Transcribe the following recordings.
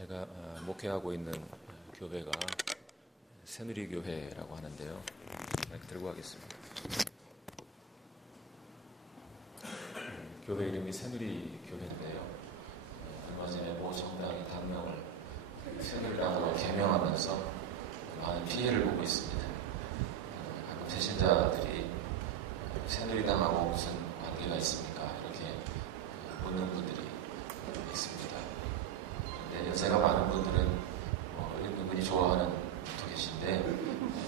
제가 목회하고 있는 교회가 새누리교회라고 하는데요. 마이크 들고 가겠습니다. 교회 이름이 새누리교회인데요. 얼마 전에 모 정당이 당명을 새누리당으로 개명하면서 많은 피해를 보고 있습니다. 가끔 새신자들이 새누리당하고 무슨 관계가 있습니까? 이렇게 묻는 분들이 있습니다. 연세가 많은 분들은 은근히 좋아하는 분도 계신데,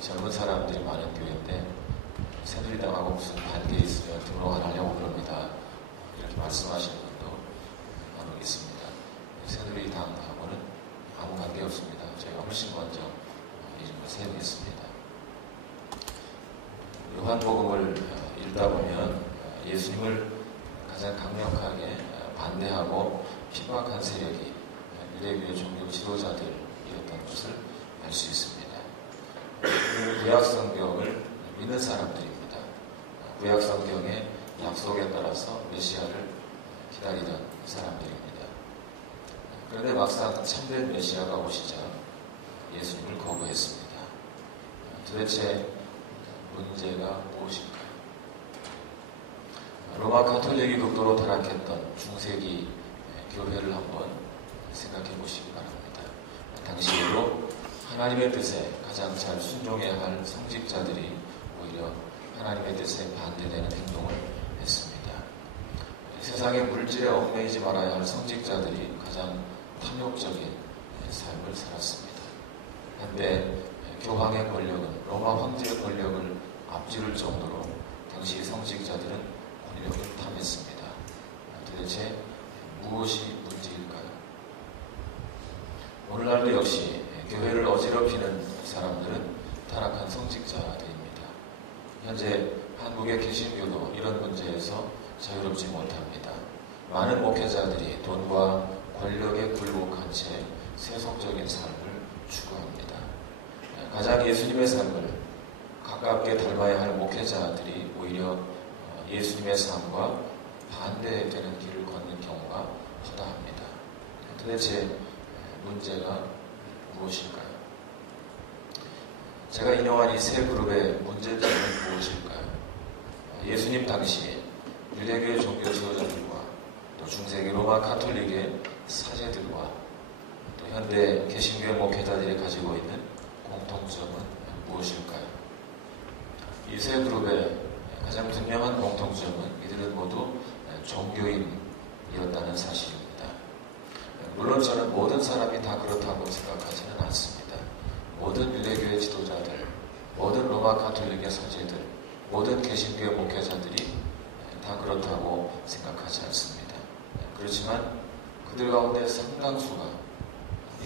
젊은 사람들이 많은 교회인데 새누리당하고 무슨 관계 있으면 등록 안 하려고 그럽니다. 이렇게 말씀하시는 분도 간혹 있습니다. 새누리당하고는 아무 관계 없습니다. 저희가 훨씬 먼저 이름을 세우겠습니다. 요한복음을 읽다 보면 예수님을 가장 강력하게 반대하고 핍박한 세력이 유대교의 종교 지도자들이었던 것을 알 수 있습니다. 구약 성경을 믿는 사람들입니다. 구약 성경의 약속에 따라서 메시아를 기다리던 사람들입니다. 그런데 막상 참된 메시아가 오시자 예수님을 거부했습니다. 도대체 문제가 무엇일까요? 로마 가톨릭이 극도로 타락했던 중세기 교회를 한번 생각해 보시기 바랍니다. 당시에도 하나님의 뜻에 가장 잘 순종해야 할 성직자들이 오히려 하나님의 뜻에 반대되는 행동을 했습니다. 세상의 물질에 얽매이지 말아야 할 성직자들이 가장 탐욕적인 삶을 살았습니다. 한때 교황의 권력은 로마 황제의 권력을 앞지를 정도로 당시 성직자들은 권력을 탐했습니다. 도대체 무엇이 문제일까요? 오늘날도 역시 교회를 어지럽히는 사람들은 타락한 성직자들입니다. 현재 한국의 개신교도 이런 문제에서 자유롭지 못합니다. 많은 목회자들이 돈과 권력에 굴복한 채 세속적인 삶을 추구합니다. 가장 예수님의 삶을 가깝게 닮아야 할 목회자들이 오히려 예수님의 삶과 반대되는 길을 걷는 경우가 허다합니다. 도대체 문제가 무엇일까요? 제가 인용한 이 세 그룹의 문제점은 무엇일까요? 예수님 당시에 유대교의 종교 지도자들과 또 중세기 로마 가톨릭의 사제들과 또 현대 개신교의 목회자들이 가지고 있는 공통점은 무엇일까요? 이 세 그룹의 가장 분명한 공통점은 이들은 모두 종교인이었다는 사실입니다. 물론 저는 모든 사람이 다 그렇다고 생각하지는 않습니다. 모든 유대교의 지도자들, 모든 로마 가톨릭의 사제들, 모든 개신교의 목회자들이 다 그렇다고 생각하지 않습니다. 그렇지만 그들 가운데 상당수가,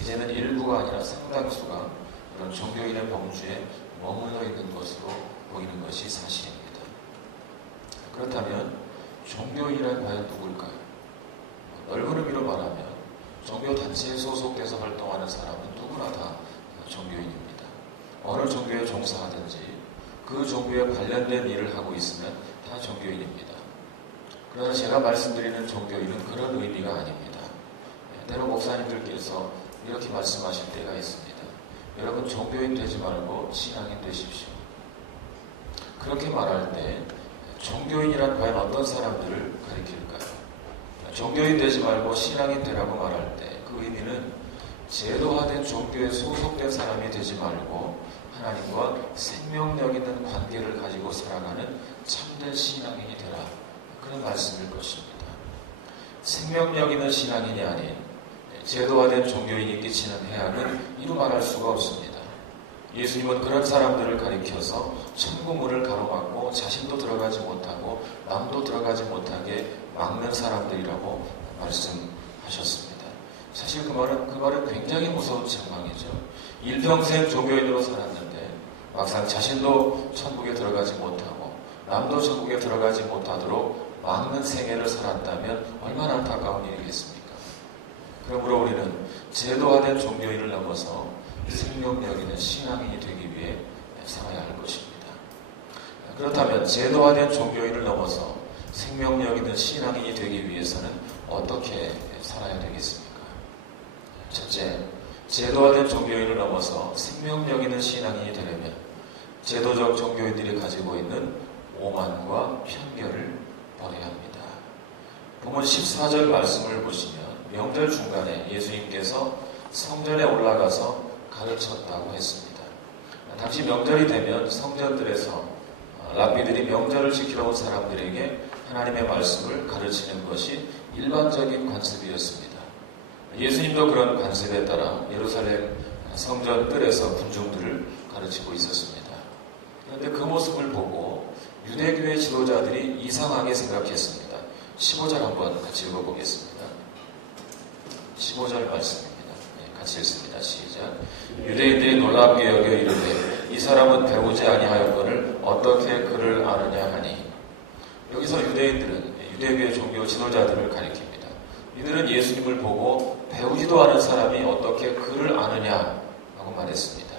이제는 일부가 아니라 상당수가 그런 종교인의 범주에 머물러 있는 것으로 보이는 것이 사실입니다. 그렇다면 종교인이란 과연 누굴까요? 넓은 의미로 말하면 종교단체에 소속돼서 활동하는 사람은 누구나 다 종교인입니다. 어느 종교에 종사하든지 그 종교에 관련된 일을 하고 있으면 다 종교인입니다. 그러나 제가 말씀드리는 종교인은 그런 의미가 아닙니다. 때로 목사님들께서 이렇게 말씀하실 때가 있습니다. 여러분 종교인 되지 말고 신앙인 되십시오. 그렇게 말할 때 종교인이란 과연 어떤 사람들을 가리킬까요? 종교인 되지 말고 신앙인 되라고 말할 때 그 의미는 제도화된 종교에 소속된 사람이 되지 말고 하나님과 생명력 있는 관계를 가지고 살아가는 참된 신앙인이 되라, 그런 말씀일 것입니다. 생명력 있는 신앙인이 아닌 제도화된 종교인이 끼치는 해악은 이루 말할 수가 없습니다. 예수님은 그런 사람들을 가리켜서 천국문을 가로막고 자신도 들어가지 못하고 남도 들어가지 못하게 막는 사람들이라고 말씀하셨습니다. 사실 그 말은 굉장히 무서운 책망이죠. 일평생 종교인으로 살았는데 막상 자신도 천국에 들어가지 못하고 남도 천국에 들어가지 못하도록 막는 생애를 살았다면 얼마나 안타까운 일이겠습니까? 그러므로 우리는 제도화된 종교인을 넘어서 생명력 있는 신앙인이 되기 위해 살아야 할 것입니다. 그렇다면 제도화된 종교인을 넘어서 생명력 있는 신앙인이 되기 위해서는 어떻게 살아야 되겠습니까? 첫째, 제도화된 종교인을 넘어서 생명력 있는 신앙인이 되려면 제도적 종교인들이 가지고 있는 오만과 편견을 버려야 합니다. 본문 14절 말씀을 보시면 명절 중간에 예수님께서 성전에 올라가서 가르쳤다고 했습니다. 당시 명절이 되면 성전들에서 랍비들이 명절을 지키러 온 사람들에게 하나님의 말씀을 가르치는 것이 일반적인 관습이었습니다. 예수님도 그런 관습에 따라 예루살렘 성전 뜰에서 군중들을 가르치고 있었습니다. 그런데 그 모습을 보고 유대교의 지도자들이 이상하게 생각했습니다. 15절 한번 같이 읽어보겠습니다. 15절 말씀입니다. 같이 읽습니다. 시작. 유대인들이 놀랍게 여겨 이르되 이 사람은 배우지 아니하였거늘 어떻게 그를 아느냐 하니. 여기서 유대인들은 유대교의 종교 지도자들을 가리킵니다. 이들은 예수님을 보고 배우지도 않은 사람이 어떻게 그를 아느냐라고 말했습니다.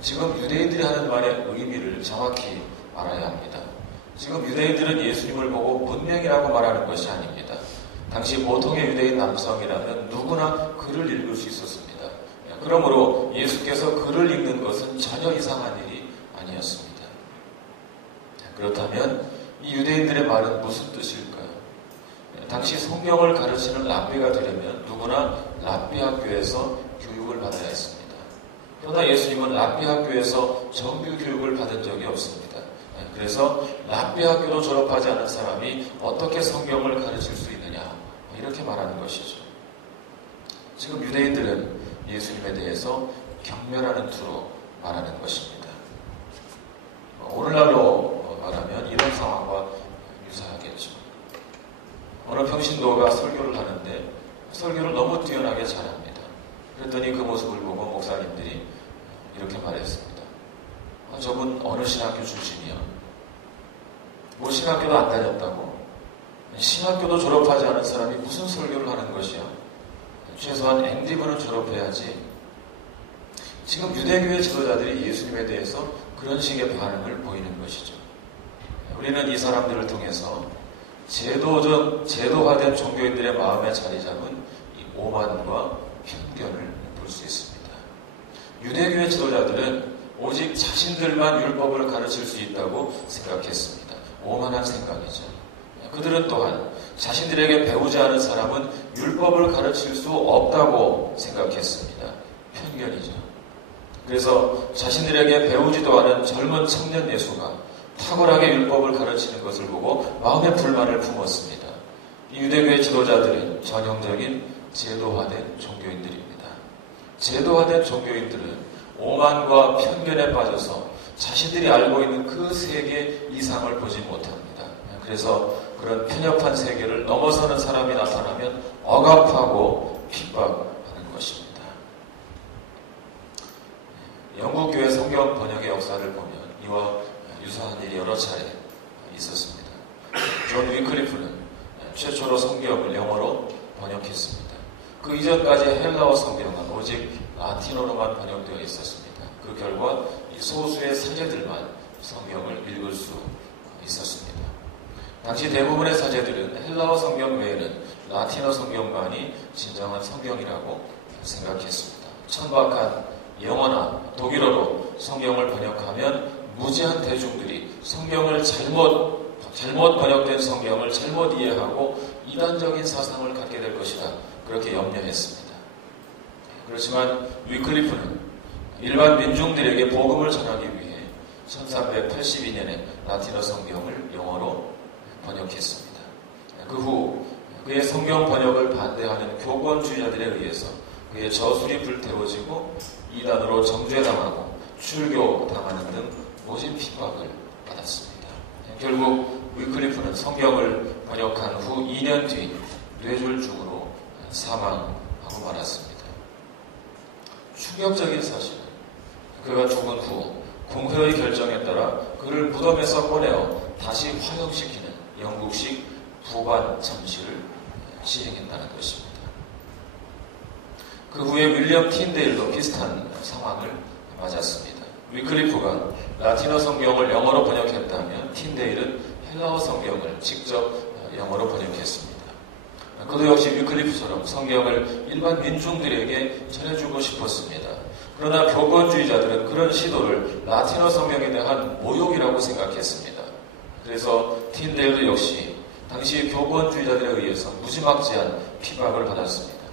지금 유대인들이 하는 말의 의미를 정확히 알아야 합니다. 지금 유대인들은 예수님을 보고 문명이라고 말하는 것이 아닙니다. 당시 보통의 유대인 남성이라면 누구나 글을 읽을 수 있었습니다. 그러므로 예수께서 글을 읽는 것은 전혀 이상한 일이 아니었습니다. 그렇다면 이 유대인들의 말은 무슨 뜻일까요? 당시 성경을 가르치는 랍비가 되려면 누구나 랍비 학교에서 교육을 받아야 했습니다. 그러나 예수님은 랍비 학교에서 정규 교육을 받은 적이 없습니다. 그래서 랍비 학교도 졸업하지 않은 사람이 어떻게 성경을 가르칠 수 있느냐, 이렇게 말하는 것이죠. 지금 유대인들은 예수님에 대해서 경멸하는 투로 말하는 것입니다. 오늘날로 말하면 이런 상황과 유사하겠죠. 어느 평신도가 설교를 하는데 설교를 너무 뛰어나게 잘합니다. 그랬더니 그 모습을 보고 목사님들이 이렇게 말했습니다. 저분 어느 신학교 출신이야? 뭐 신학교도 안 다녔다고? 신학교도 졸업하지 않은 사람이 무슨 설교를 하는 것이야? 최소한 MD부는 졸업해야지. 지금 유대교의 지도자들이 예수님에 대해서 그런 식의 반응을 보이는 것이죠. 우리는 이 사람들을 통해서 제도화된 종교인들의 마음에 자리 잡은 이 오만과 편견을 볼 수 있습니다. 유대교의 지도자들은 오직 자신들만 율법을 가르칠 수 있다고 생각했습니다. 오만한 생각이죠. 그들은 또한 자신들에게 배우지 않은 사람은 율법을 가르칠 수 없다고 생각했습니다. 편견이죠. 그래서 자신들에게 배우지도 않은 젊은 청년 예수가 탁월하게 율법을 가르치는 것을 보고 마음의 불만을 품었습니다. 이 유대교의 지도자들은 전형적인 제도화된 종교인들입니다. 제도화된 종교인들은 오만과 편견에 빠져서 자신들이 알고 있는 그 세계 이상을 보지 못합니다. 그래서 그런 편협한 세계를 넘어서는 사람이 나타나면 억압하고 핍박하는 것입니다. 영국교회 성경 번역의 역사를 보면 이와 유사한 일이 여러 차례 있었습니다. 존 위클리프는 최초로 성경을 영어로 번역했습니다. 그 이전까지 헬라어 성경은 오직 라틴어로만 번역되어 있었습니다. 그 결과 소수의 사제들만 성경을 읽을 수 있었습니다. 당시 대부분의 사제들은 헬라어 성경 외에는 라틴어 성경만이 진정한 성경이라고 생각했습니다. 천박한 영어나 독일어로 성경을 번역하면 무지한 대중들이 성경을 잘못 번역된 성경을 잘못 이해하고 이단적인 사상을 갖게 될 것이다. 그렇게 염려했습니다. 그렇지만 위클리프는 일반 민중들에게 복음을 전하기 위해 1382년에 라틴어 성경을 영어로 번역했습니다. 그 후 그의 성경 번역을 반대하는 교권주의자들에 의해서 그의 저술이 불태워지고 이단으로 정죄당하고 출교당하는 등 모진 핍박을 받았습니다. 결국 위클리프는 성경을 번역한 후 2년 뒤 뇌졸중으로 사망하고 말았습니다. 충격적인 사실은 그가 죽은 후 공회의 결정에 따라 그를 무덤에서 꺼내어 다시 화형시키는 영국식 부반 참시를 시행했다는 것입니다. 그 후에 윌리엄 틴데일도 비슷한 상황을 맞았습니다. 위클리프가 라틴어 성경을 영어로 번역했다면 틴데일은 헬라어 성경을 직접 영어로 번역했습니다. 그 그도 역시 위클리프처럼 성경을 일반 민중들에게 전해주고 싶었습니다. 그러나 교권주의자들은 그런 시도를 라틴어 성경에 대한 모욕이라고 생각했습니다. 그래서 틴데일도 역시 당시 교권주의자들에 의해서 무지막지한 핍박을 받았습니다.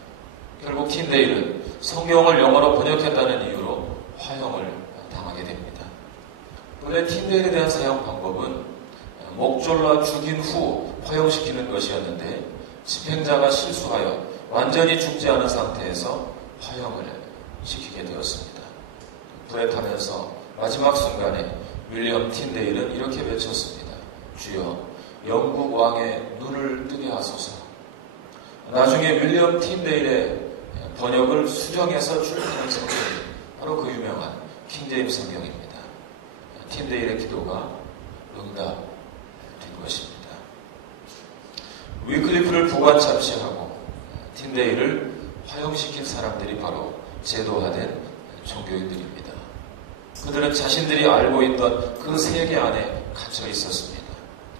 결국 틴데일은 성경을 영어로 번역했다는 이유로 화형을 당하게 됩니다. 원래 틴데일에 대한 사형 방법은 목 졸라 죽인 후 화형시키는 것이었는데 집행자가 실수하여 완전히 죽지 않은 상태에서 화형을 시키게 되었습니다. 불에 타면서 마지막 순간에 윌리엄 틴데일은 이렇게 외쳤습니다. 주여, 영국 왕의 눈을 뜨게 하소서. 나중에 윌리엄 틴데일의 번역을 수정해서 출판한 성경이 바로 그 유명한 킹제임스 성경입니다. 틴데일의 기도가 응답된 것입니다. 위클리프를 부관 참시하고 틴데일을 화형시킨 사람들이 바로 제도화된 종교인들입니다. 그들은 자신들이 알고 있던 그 세계 안에 갇혀 있었습니다.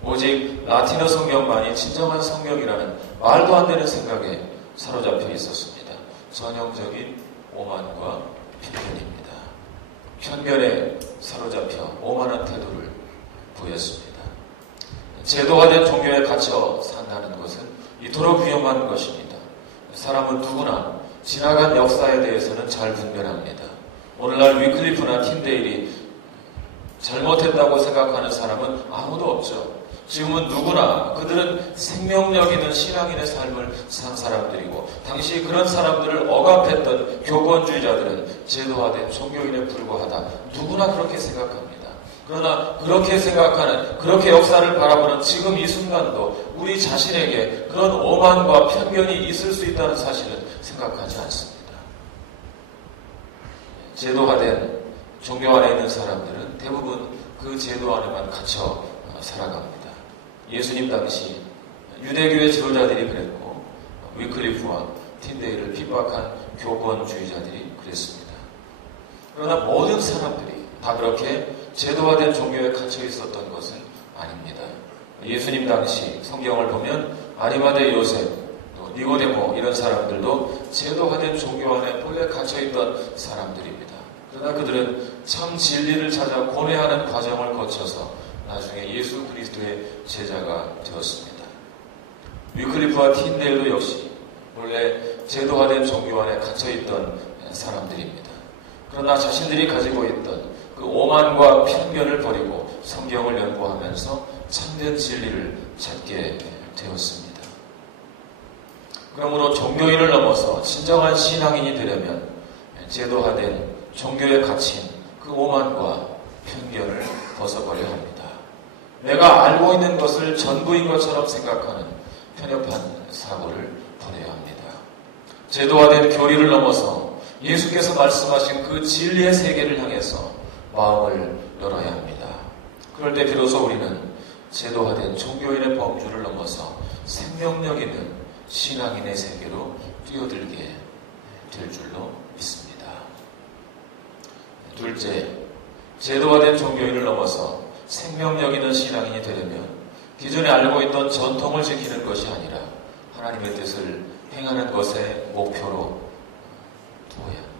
오직 라틴어 성경만이 진정한 성경이라는 말도 안 되는 생각에 사로잡혀 있었습니다. 전형적인 오만과 편견입니다. 편견에 사로잡혀 오만한 태도를 보였습니다. 제도화된 종교에 갇혀 산다는 것은 이토록 위험한 것입니다. 사람은 누구나 지나간 역사에 대해서는 잘 분별합니다. 오늘날 위클리프나 틴데일이 잘못했다고 생각하는 사람은 아무도 없죠. 지금은 누구나 그들은 생명력 있는 신앙인의 삶을 산 사람들이고 당시 그런 사람들을 억압했던 교권주의자들은 제도화된 종교인에 불과하다. 누구나 그렇게 생각합니다. 그러나 그렇게 생각하는, 그렇게 역사를 바라보는 지금 이 순간도 우리 자신에게 그런 오만과 편견이 있을 수 있다는 사실은 생각하지 않습니다. 제도화된 종교 안에 있는 사람들은 대부분 그 제도 안에만 갇혀 살아갑니다. 예수님 당시 유대교의 지도자들이 그랬고 위클리프와 틴데일을 핍박한 교권주의자들이 그랬습니다. 그러나 모든 사람들이 다 그렇게 제도화된 종교에 갇혀 있었던 것은 아닙니다. 예수님 당시 성경을 보면 아리마대 요셉, 또 니고데모 이런 사람들도 제도화된 종교 안에 본래 갇혀있던 사람들입니다. 그러나 그들은 참 진리를 찾아 고뇌하는 과정을 거쳐서 나중에 예수 그리스도의 제자가 되었습니다. 위클리프와 틴데일도 역시 원래 제도화된 종교 안에 갇혀있던 사람들입니다. 그러나 자신들이 가지고 있던 그 오만과 편견을 버리고 성경을 연구하면서 참된 진리를 찾게 되었습니다. 그러므로 종교인을 넘어서 진정한 신앙인이 되려면 제도화된 종교에 갇힌 그 오만과 편견을 벗어버려야 합니다. 내가 알고 있는 것을 전부인 것처럼 생각하는 편협한 사고를 버려야 합니다. 제도화된 교리를 넘어서 예수께서 말씀하신 그 진리의 세계를 향해서 마음을 열어야 합니다. 그럴 때 비로소 우리는 제도화된 종교인의 범주를 넘어서 생명력 있는 신앙인의 세계로 뛰어들게 될 줄로 믿습니다. 둘째, 제도화된 종교인을 넘어서 생명력 있는 신앙인이 되려면 기존에 알고 있던 전통을 지키는 것이 아니라 하나님의 뜻을 행하는 것에 목표로 두어야 합니다.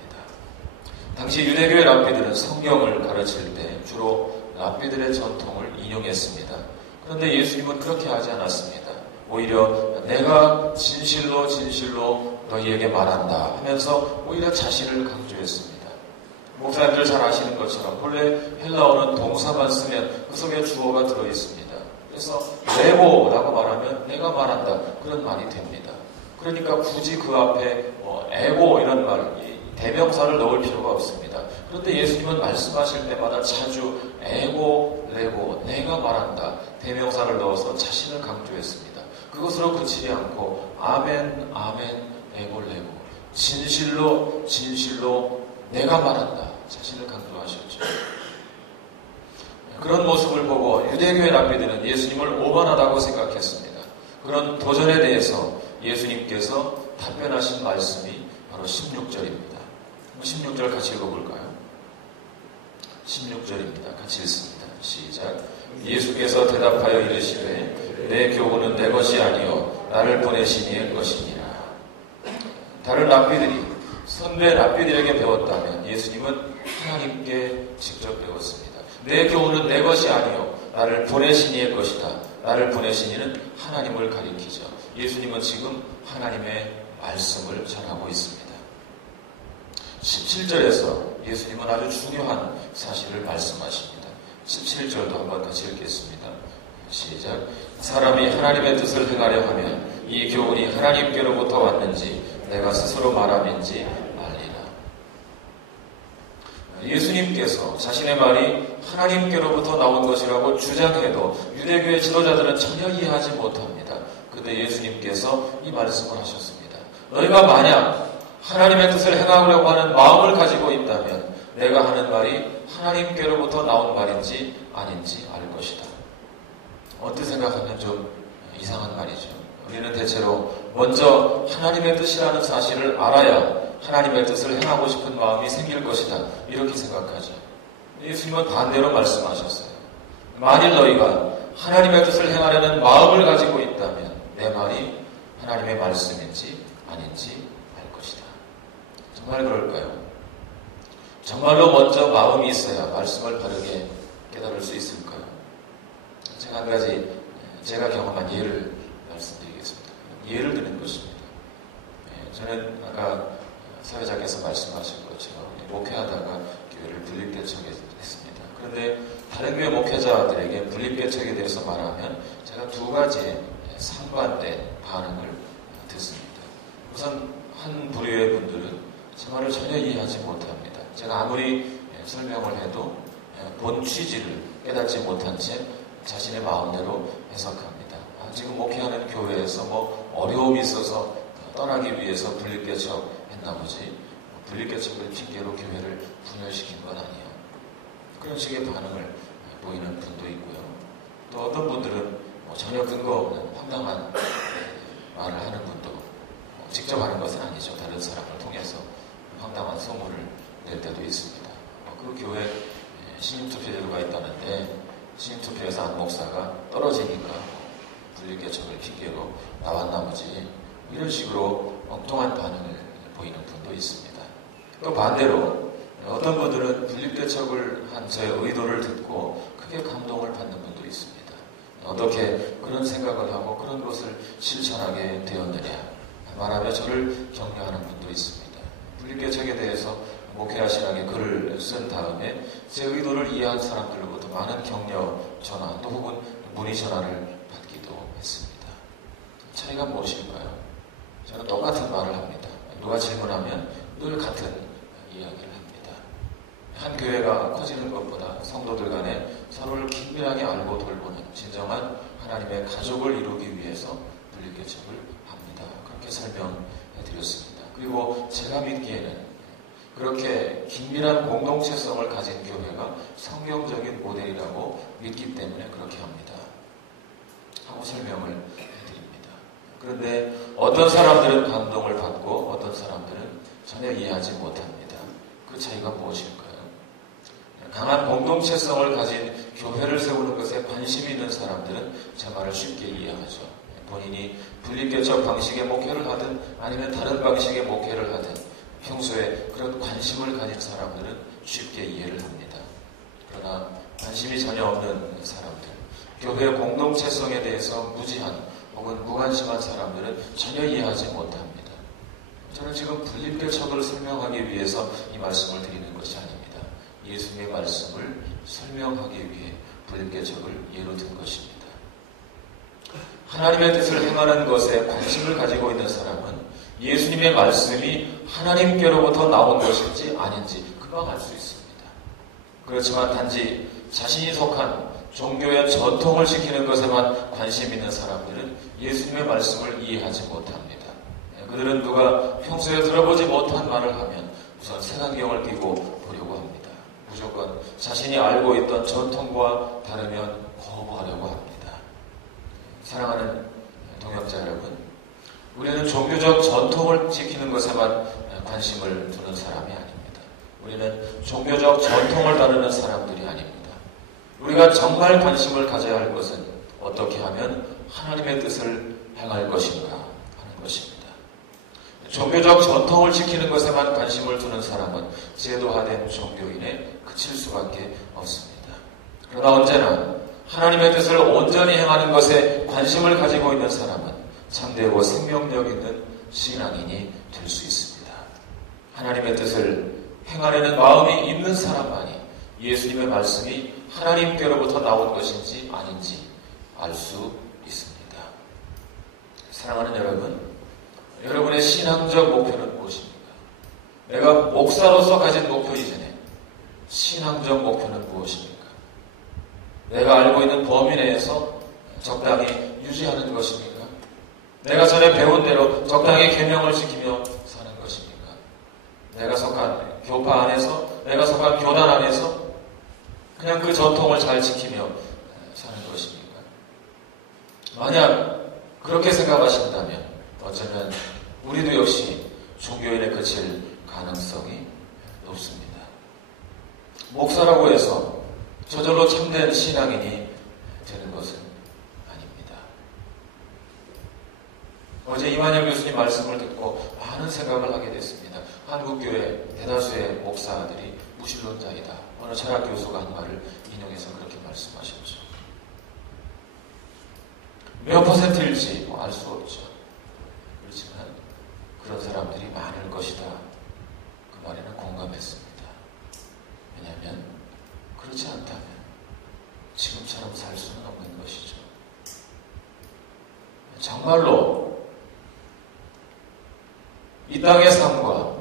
당시 유대교의 랍비들은 성경을 가르칠 때 주로 랍비들의 전통을 인용했습니다. 그런데 예수님은 그렇게 하지 않았습니다. 오히려 내가 진실로 진실로 너희에게 말한다 하면서 오히려 자신을 강조했습니다. 목사님들 잘 아시는 것처럼 본래 헬라어는 동사만 쓰면 그 속에 주어가 들어있습니다. 그래서 레고라고 말하면 내가 말한다 그런 말이 됩니다. 그러니까 굳이 그 앞에 에고 이런 말 대명사를 넣을 필요가 없습니다. 그런데 예수님은 말씀하실 때마다 자주 에고, 레고, 내가 말한다 대명사를 넣어서 자신을 강조했습니다. 그것으로 그치지 않고 아멘, 아멘, 에고, 레고 진실로, 진실로 내가 말한다 자신을 강조하셨죠. 그런 모습을 보고 유대교의 랍비들은 예수님을 오만하다고 생각했습니다. 그런 도전에 대해서 예수님께서 답변하신 말씀이 바로 16절입니다. 16절 같이 읽어볼까요? 16절입니다. 같이 읽습니다. 시작. 예수께서 대답하여 이르시되 내 교훈은 내 것이 아니요 나를 보내신 이의 것이니라. 다른 랍비들이 선배 랍비들에게 배웠다면 예수님은 하나님께 직접 배웠습니다. 내 교훈은 내 것이 아니요 나를 보내신 이의 것이다. 나를 보내신 이는 하나님을 가리키죠. 예수님은 지금 하나님의 말씀을 전하고 있습니다. 17절에서 예수님은 아주 중요한 사실을 말씀하십니다. 17절도 한번 같이 읽겠습니다. 시작. 사람이 하나님의 뜻을 행하려 하면 이 교훈이 하나님께로부터 왔는지 내가 스스로 말함인지 알리라. 예수님께서 자신의 말이 하나님께로부터 나온 것이라고 주장해도 유대교의 지도자들은 전혀 이해하지 못합니다. 그런데 예수님께서 이 말씀을 하셨습니다. 너희가 만약 하나님의 뜻을 행하려고 하는 마음을 가지고 있다면 내가 하는 말이 하나님께로부터 나온 말인지 아닌지 알 것이다. 어떻게 생각하면 좀 이상한 말이죠. 우리는 대체로 먼저 하나님의 뜻이라는 사실을 알아야 하나님의 뜻을 행하고 싶은 마음이 생길 것이다. 이렇게 생각하죠. 예수님은 반대로 말씀하셨어요. 만일 너희가 하나님의 뜻을 행하려는 마음을 가지고 있다면 내 말이 하나님의 말씀인지 아닌지 알 것이다. 정말 그럴까요? 정말로 먼저 마음이 있어야 말씀을 바르게 깨달을 수 있을까요? 제가 한 가지 제가 경험한 예를 말씀드리겠습니다. 예를 드는 것입니다. 저는 아까 사회자께서 말씀하신 것처럼 목회하다가 교회를 분립개척했습니다. 그런데 다른 교회 목회자들에게 분립개척에 대해서 말하면 제가 두 가지의 상반된 반응을 듣습니다. 우선 한 부류의 분들은 제 말을 전혀 이해하지 못합니다. 제가 아무리 설명을 해도 본 취지를 깨닫지 못한 채 자신의 마음대로 해석합니다. 지금 목회하는 교회에서 뭐 어려움이 있어서 떠나기 위해서 분립개척 했나 보지 분립개척을 핑계로 교회를 분열시킨 건 아니에요. 그런 식의 반응을 보이는 분도 있고요. 또 어떤 분들은 전혀 근거 없는 황당한 말을 하는 분도 직접 하는 것은 아니죠. 다른 사람을 통해서 황당한 소문을 낼 때도 있습니다. 그 교회 신임투표제도가 있다는데 신임투표에서 안 목사가 떨어지니까 분립개척을 핑계로 나왔나 보지 이런 식으로 엉뚱한 반응을 보이는 분도 있습니다. 또 반대로 어떤 분들은 분립개척을 한 저의 의도를 듣고 크게 감동을 받는 분도 있습니다. 어떻게 그런 생각을 하고 그런 것을 실천하게 되었느냐 말하며 저를 격려하는 분도 있습니다. 분립개척에 대해서 목회하시라게 글을 쓴 다음에 제 의도를 이해한 사람들로부터 많은 격려 전화 또 혹은 문의 전화를 받기도 했습니다. 차이가 무엇일까요? 저는 똑같은 말을 합니다. 누가 질문하면 늘 같은 이야기를 합니다. 한 교회가 커지는 것보다 성도들 간에 서로를 긴밀하게 알고 돌보는 진정한 하나님의 가족을 이루기 위해서 분립개척을 합니다. 그렇게 설명해드렸습니다. 그리고 제가 믿기에는 그렇게 긴밀한 공동체성을 가진 교회가 성경적인 모델이라고 믿기 때문에 그렇게 합니다. 하고 설명을 해드립니다. 그런데 어떤 사람들은 감동을 받고 어떤 사람들은 전혀 이해하지 못합니다. 그 차이가 무엇일까요? 강한 공동체성을 가진 교회를 세우는 것에 관심이 있는 사람들은 제 말을 쉽게 이해하죠. 본인이 분립개척 방식의 목회를 하든 아니면 다른 방식의 목회를 하든 평소에 그런 관심을 가진 사람들은 쉽게 이해를 합니다. 그러나 관심이 전혀 없는 사람들, 교회 공동체성에 대해서 무지한 혹은 무관심한 사람들은 전혀 이해하지 못합니다. 저는 지금 분립개척을 설명하기 위해서 이 말씀을 드리는 것이 아닙니다. 예수님의 말씀을 설명하기 위해 분립개척을 예로 든 것입니다. 하나님의 뜻을 행하는 것에 관심을 가지고 있는 사람은 예수님의 말씀이 하나님께로부터 나온 것인지 아닌지 금방 알 수 있습니다. 그렇지만 단지 자신이 속한 종교의 전통을 지키는 것에만 관심 있는 사람들은 예수님의 말씀을 이해하지 못합니다. 그들은 누가 평소에 들어보지 못한 말을 하면 우선 색안경을 끼고 보려고 합니다. 무조건 자신이 알고 있던 전통과 다르면 거부하려고 합니다. 사랑하는 동역자 여러분, 우리는 종교적 전통을 지키는 것에만 관심을 두는 사람이 아닙니다. 우리는 종교적 전통을 따르는 사람들이 아닙니다. 우리가 정말 관심을 가져야 할 것은 어떻게 하면 하나님의 뜻을 행할 것인가 하는 것입니다. 종교적 전통을 지키는 것에만 관심을 두는 사람은 제도화된 종교인에 그칠 수밖에 없습니다. 그러나 언제나 하나님의 뜻을 온전히 행하는 것에 관심을 가지고 있는 사람은 참되고 생명력 있는 신앙인이 될 수 있습니다. 하나님의 뜻을 행하려는 마음이 있는 사람만이 예수님의 말씀이 하나님께로부터 나온 것인지 아닌지 알 수 있습니다. 사랑하는 여러분, 여러분의 신앙적 목표는 무엇입니까? 내가 목사로서 가진 목표 이전에 신앙적 목표는 무엇입니까? 내가 알고 있는 범위 내에서 적당히 유지하는 것입니까? 내가 전에 배운 대로 적당히 계명을 지키며 사는 것입니까? 내가 속한 교파 안에서, 내가 속한 교단 안에서 그냥 그 전통을 잘 지키며 사는 것입니까? 만약 그렇게 생각하신다면 어쩌면 우리도 역시 종교인에 그칠 가능성이 높습니다. 목사라고 해서 저절로 참된 신앙인이 되는 것은 아닙니다. 어제 이만영 교수님 말씀을 듣고 많은 생각을 하게 됐습니다. 한국교회 대다수의 목사들이 무신론자이다. 어느 철학 교수가 한 말을 인용해서 그렇게 말씀하셨죠. 몇 퍼센트일지 알 수 없죠. 그렇지만 그런 사람들이 많을 것이다. 그 말에는 공감했습니다. 왜냐하면 그렇지 않다면 지금처럼 살 수는 없는 것이죠. 정말로 이 땅의 삶과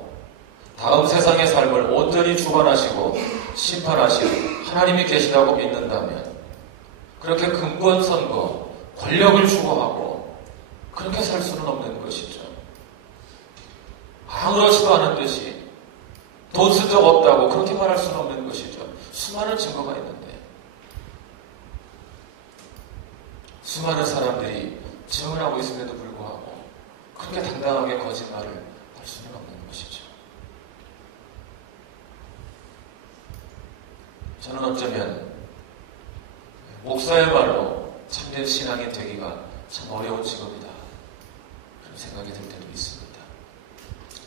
다음 세상의 삶을 온전히 주관하시고 심판하시는 하나님이 계시다고 믿는다면 그렇게 금권 선거, 권력을 추구하고 그렇게 살 수는 없는 것이죠. 아무렇지도 않은 듯이 돈 쓴 적 없다고 그렇게 말할 수는 없는 것이죠. 수많은 증거가 있는데 수많은 사람들이 증언하고 있음에도 불구하고 그렇게 당당하게 거짓말을 할 수는 없는 것이죠. 저는 어쩌면 목사야말로 참된 신앙이 되기가 참 어려운 직업이다. 그런 생각이 들 때도 있습니다.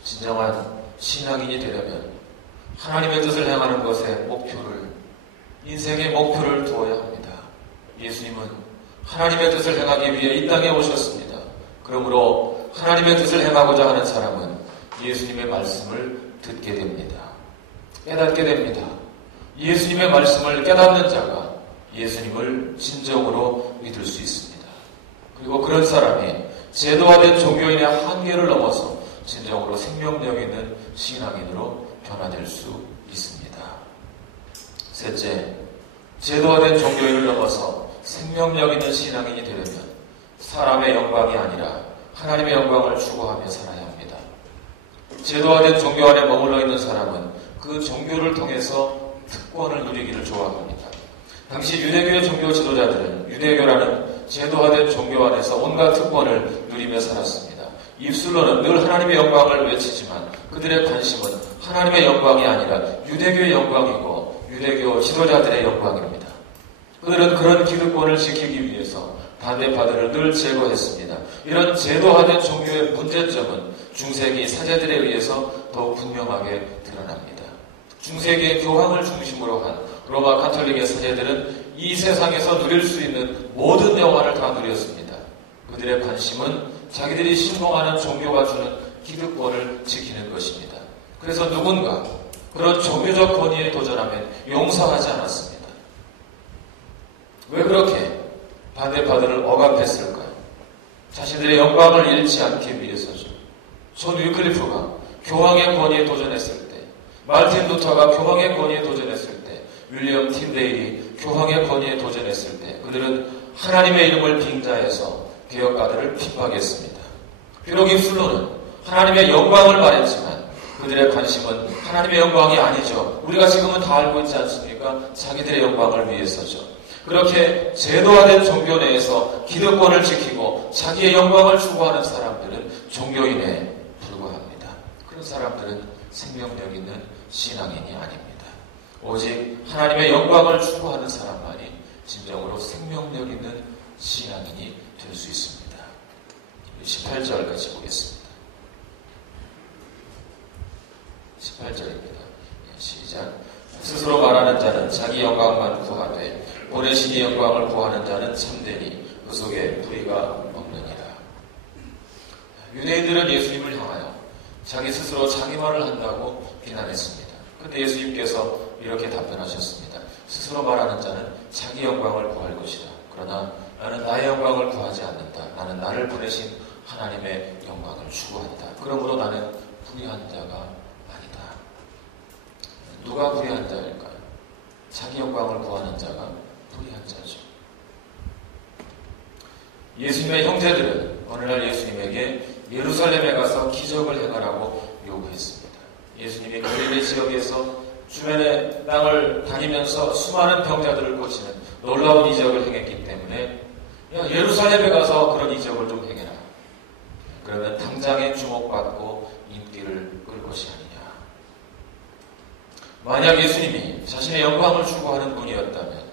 진정한 신앙인이 되려면 하나님의 뜻을 행하는 것에 목표를, 인생의 목표를 두어야 합니다. 예수님은 하나님의 뜻을 행하기 위해 이 땅에 오셨습니다. 그러므로 하나님의 뜻을 행하고자 하는 사람은 예수님의 말씀을 듣게 됩니다. 깨닫게 됩니다. 예수님의 말씀을 깨닫는 자가 예수님을 진정으로 믿을 수 있습니다. 그리고 그런 사람이 제도화된 종교인의 한계를 넘어서 진정으로 생명력 있는 신앙인으로 변화될 수 있습니다. 셋째, 제도화된 종교인을 넘어서 생명력 있는 신앙인이 되려면 사람의 영광이 아니라 하나님의 영광을 추구하며 살아야 합니다. 제도화된 종교 안에 머물러 있는 사람은 그 종교를 통해서 특권을 누리기를 좋아합니다. 당시 유대교의 종교 지도자들은 유대교라는 제도화된 종교 안에서 온갖 특권을 누리며 살았습니다. 입술로는 늘 하나님의 영광을 외치지만 그들의 관심은 하나님의 영광이 아니라 유대교의 영광이고 유대교 지도자들의 영광입니다. 그들은 그런 기득권을 지키기 위해서 반대파들을 늘 제거했습니다. 이런 제도화된 종교의 문제점은 중세기 사제들에 의해서 더욱 분명하게 드러납니다. 중세기의 교황을 중심으로 한 로마 가톨릭의 사제들은 이 세상에서 누릴 수 있는 모든 영화를 다 누렸습니다. 그들의 관심은 자기들이 신봉하는 종교가 주는 기득권을 지키는 것입니다. 그래서 누군가 그런 종교적 권위에 도전하면 용서하지 않았습니다. 왜 그렇게 반대파들을 억압했을까요? 자신들의 영광을 잃지 않기 위해서죠. 존 위클리프가 교황의 권위에 도전했을 때, 마르틴 루터가 교황의 권위에 도전했을 때, 윌리엄 틴데일이 교황의 권위에 도전했을 때 그들은 하나님의 이름을 빙자해서 개혁가들을 핍박했습니다. 비록 입술로는 하나님의 영광을 말했지만 그들의 관심은 하나님의 영광이 아니죠. 우리가 지금은 다 알고 있지 않습니까? 자기들의 영광을 위해서죠. 그렇게 제도화된 종교 내에서 기득권을 지키고 자기의 영광을 추구하는 사람들은 종교인에 불과합니다. 그런 사람들은 생명력 있는 신앙인이 아닙니다. 오직 하나님의 영광을 추구하는 사람만이 진정으로 생명력 있는 신앙인이 될 수 있습니다. 18절 같이 보겠습니다. 18절입니다. 시작. 스스로 말하는 자는 자기 영광만 구하되 보내신 이 영광을 구하는 자는 참되니 그 속에 불의가 없느니라. 유대인들은 예수님을 향하여 자기 스스로 자기 말을 한다고 비난했습니다. 그런데 예수님께서 이렇게 답변하셨습니다. 스스로 말하는 자는 자기 영광을 구할 것이다. 그러나 나는 나의 영광을 구하지 않는다. 나는 나를 보내신 하나님의 영광을 추구한다. 그러므로 나는 불의한 자가 아니다. 누가 불의한 자일까요? 자기 영광을 구하는 자가 불의한 자죠. 예수님의 형제들은 어느 날 예수님에게 예루살렘에 가서 기적을 행하라고 요구했습니다. 예수님이 갈릴리 지역에서 주변의 땅을 다니면서 수많은 병자들을 고치는 놀라운 이적을 행했기 때문에 예루살렘에 가서 그런 이적을 좀 행해라. 그러면 당장에 주목받고 인기를 끌 것이 아니냐. 만약 예수님이 자신의 영광을 추구하는 분이었다면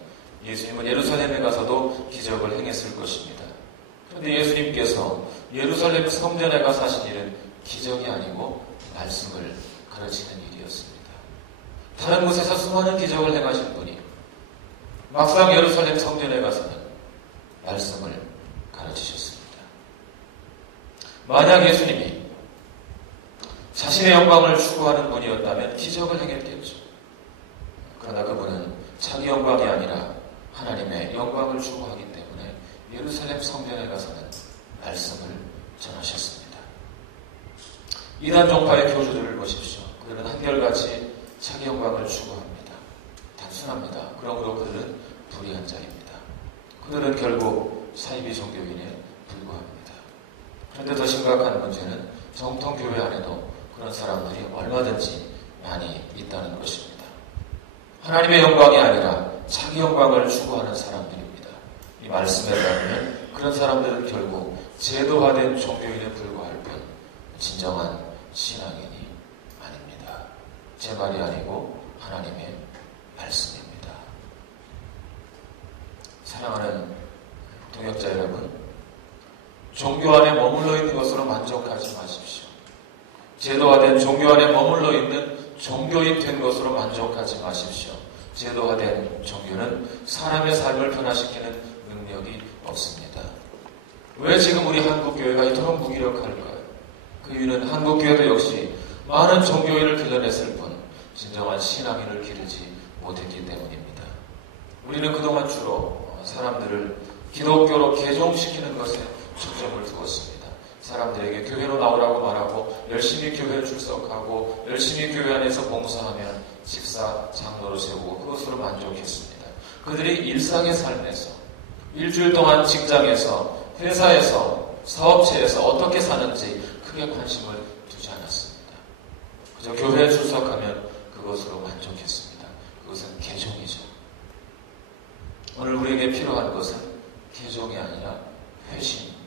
예수님은 예루살렘에 가서도 기적을 행했을 것입니다. 그런데 예수님께서 예루살렘 성전에 가서 하신 일은 기적이 아니고 말씀을 가르치는 일이었습니다. 다른 곳에서 수많은 기적을 행하신 분이 막상 예루살렘 성전에 가서는 말씀을 가르치셨습니다. 만약 예수님이 자신의 영광을 추구하는 분이었다면 기적을 행했겠죠. 그러나 그분은 자기 영광이 아니라 하나님의 영광을 추구하기 때문에 예루살렘 성전에 가서는 말씀을 전하셨습니다. 이단 종파의 교주들을 보십시오. 그들은 한결같이 자기 영광을 추구합니다. 단순합니다. 그러므로 그들은 불의한 자입니다. 그들은 결국 사이비 종교인에 불과합니다. 그런데 더 심각한 문제는 정통 교회 안에도 그런 사람들이 얼마든지 많이 있다는 것입니다. 하나님의 영광이 아니라 자기 영광을 추구하는 사람들입니다. 이 말씀에 따르면 그런 사람들은 결국 제도화된 종교인에 불과할 뿐 진정한 신앙인이 아닙니다. 제 말이 아니고 하나님의 말씀입니다. 사랑하는 동역자 여러분, 종교 안에 머물러 있는 것으로 만족하지 마십시오. 제도화된 종교 안에 머물러 있는 종교인 된 것으로 만족하지 마십시오. 제도화된 종교는 사람의 삶을 변화시키는 능력이 없습니다. 왜 지금 우리 한국교회가 이토록 무기력할까요? 그 이유는 한국교회도 역시 많은 종교인을 길러냈을 뿐 진정한 신앙인을 기르지 못했기 때문입니다. 우리는 그동안 주로 사람들을 기독교로 개종시키는 것에 초점을 두었습니다. 사람들에게 교회로 나오라고 말하고 열심히 교회에 출석하고 열심히 교회 안에서 봉사하면 집사, 장로를 세우고 그것으로 만족했습니다. 그들이 일상의 삶에서 일주일 동안 직장에서 회사에서 사업체에서 어떻게 사는지 크게 관심을 두지 않았습니다. 그저 교회에 출석하면 그것으로 만족했습니다. 그것은 개종이죠. 오늘 우리에게 필요한 것은 개종이 아니라 회심입니다.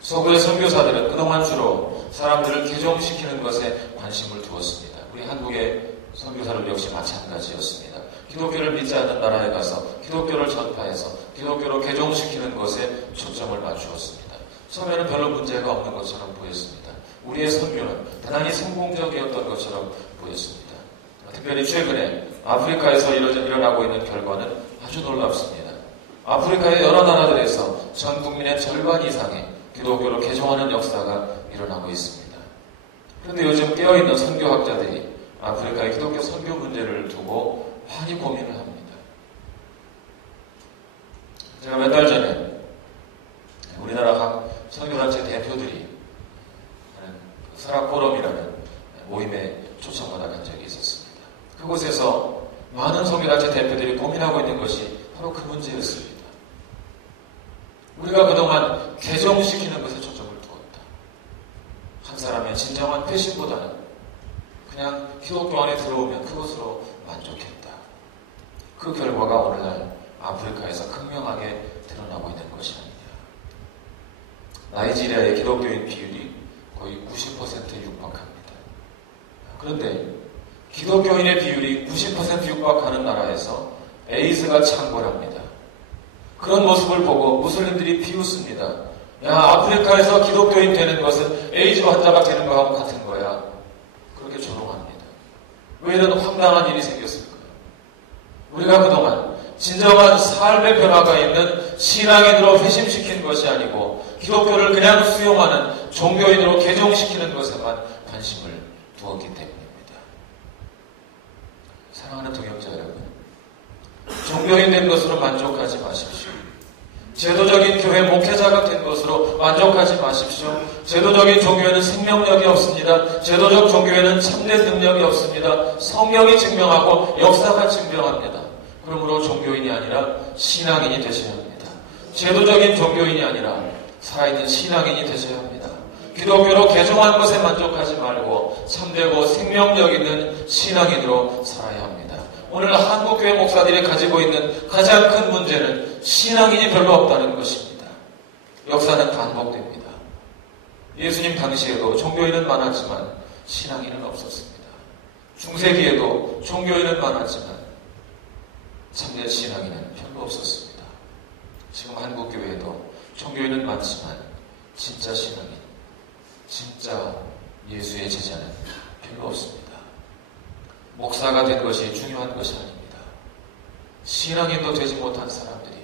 서구의 선교사들은 그동안 주로 사람들을 개종시키는 것에 관심을 두었습니다. 우리 한국의 선교사들 역시 마찬가지였습니다. 기독교를 믿지 않는 나라에 가서 기독교를 전파해서 기독교로 개종시키는 것에 초점을 맞추었습니다. 처음에는 별로 문제가 없는 것처럼 보였습니다. 우리의 선교는 대단히 성공적이었던 것처럼 보였습니다. 특별히 최근에 아프리카에서 일어나고 있는 결과는 아주 놀랍습니다. 아프리카의 여러 나라들에서 전 국민의 절반 이상의 기독교로 개종하는 역사가 일어나고 있습니다. 그런데 요즘 깨어있는 선교학자들이 아프리카의 기독교 선교 문제를 두고 많이 고민을 합니다. 제가 몇 달 전에 우리나라 각 선교단체 대표들이 하는 설악포럼이라는 모임에 초청받아 간 적이 있었습니다. 그곳에서 많은 선교단체 대표들이 고민하고 있는 것이 바로 그 문제였습니다. 우리가 그동안 개종시키는 것에 초점을 두었다. 한 사람의 진정한 회심보다는 그냥 기독교 안에 들어오면 그것으로 만족했다. 그 결과가 오늘날 아프리카에서 극명하게 드러나고 있는 것이 아니냐. 나이지리아의 기독교인 비율이 거의 90%에 육박합니다. 그런데 기독교인의 비율이 90% 육박하는 나라에서 에이즈가 창궐합니다. 그런 모습을 보고 무슬림들이 비웃습니다. 야, 아프리카에서 기독교인 되는 것은 에이즈 환자가 되는 거하고 같은 거야. 그렇게 조롱합니다. 왜 이런 황당한 일이 생겼을까요? 우리가 그동안 진정한 삶의 변화가 있는 신앙인으로 회심시킨 것이 아니고 기독교를 그냥 수용하는 종교인으로 개종시키는 것에만 관심을 두었기 때문입니다. 사랑하는 동역자 여러분, 종교인 된 것으로 만족하지 마십시오. 제도적인 교회 목회자가 된 것으로 만족하지 마십시오. 제도적인 종교에는 생명력이 없습니다. 제도적 종교에는 참된 능력이 없습니다. 성령이 증명하고 역사가 증명합니다. 그러므로 종교인이 아니라 신앙인이 되셔야 합니다. 제도적인 종교인이 아니라 살아있는 신앙인이 되셔야 합니다. 기독교로 개종한 것에 만족하지 말고 참되고 생명력 있는 신앙인으로 살아야 합니다. 오늘 한국교회 목사들이 가지고 있는 가장 큰 문제는 신앙인이 별로 없다는 것입니다. 역사는 반복됩니다. 예수님 당시에도 종교인은 많았지만 신앙인은 없었습니다. 중세기에도 종교인은 많았지만 참된 신앙인은 별로 없었습니다. 지금 한국교회에도 종교인은 많지만 진짜 신앙인, 진짜 예수의 제자는 별로 없습니다. 목사가 된 것이 중요한 것이 아닙니다. 신앙인도 되지 못한 사람들이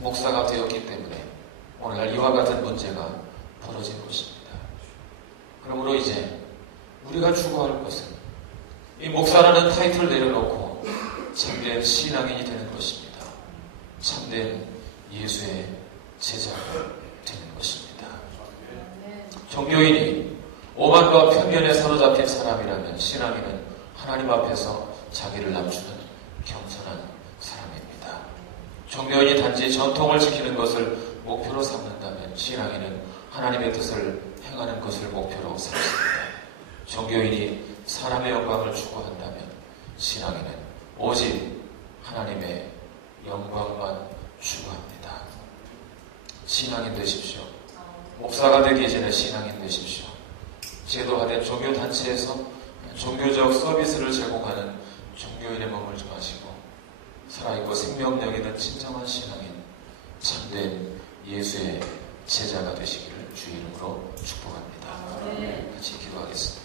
목사가 되었기 때문에 오늘날 이와 같은 문제가 벌어진 것입니다. 그러므로 이제 우리가 추구할 것은 이 목사라는 타이틀을 내려놓고 참된 신앙인이 되는 것입니다. 참된 예수의 제자가 되는 것입니다. 종교인이 오만과 편견에 사로잡힌 사람이라면 신앙인은 하나님 앞에서 자기를 낮추는 겸손한 사람입니다. 종교인이 단지 전통을 지키는 것을 목표로 삼는다면 신앙인은 하나님의 뜻을 행하는 것을 목표로 삼습니다. 종교인이 사람의 영광을 추구한다면 신앙인은 오직 하나님의 영광만 추구합니다. 신앙인 되십시오. 목사가 되기 전에 신앙인 되십시오. 제도화된 종교단체에서 종교적 서비스를 제공하는 종교인의 몸을 좀 하시고 살아있고 생명력 있는 진정한 신앙인, 참된 예수의 제자가 되시기를 주의 이름으로 축복합니다. 같이 기도하겠습니다.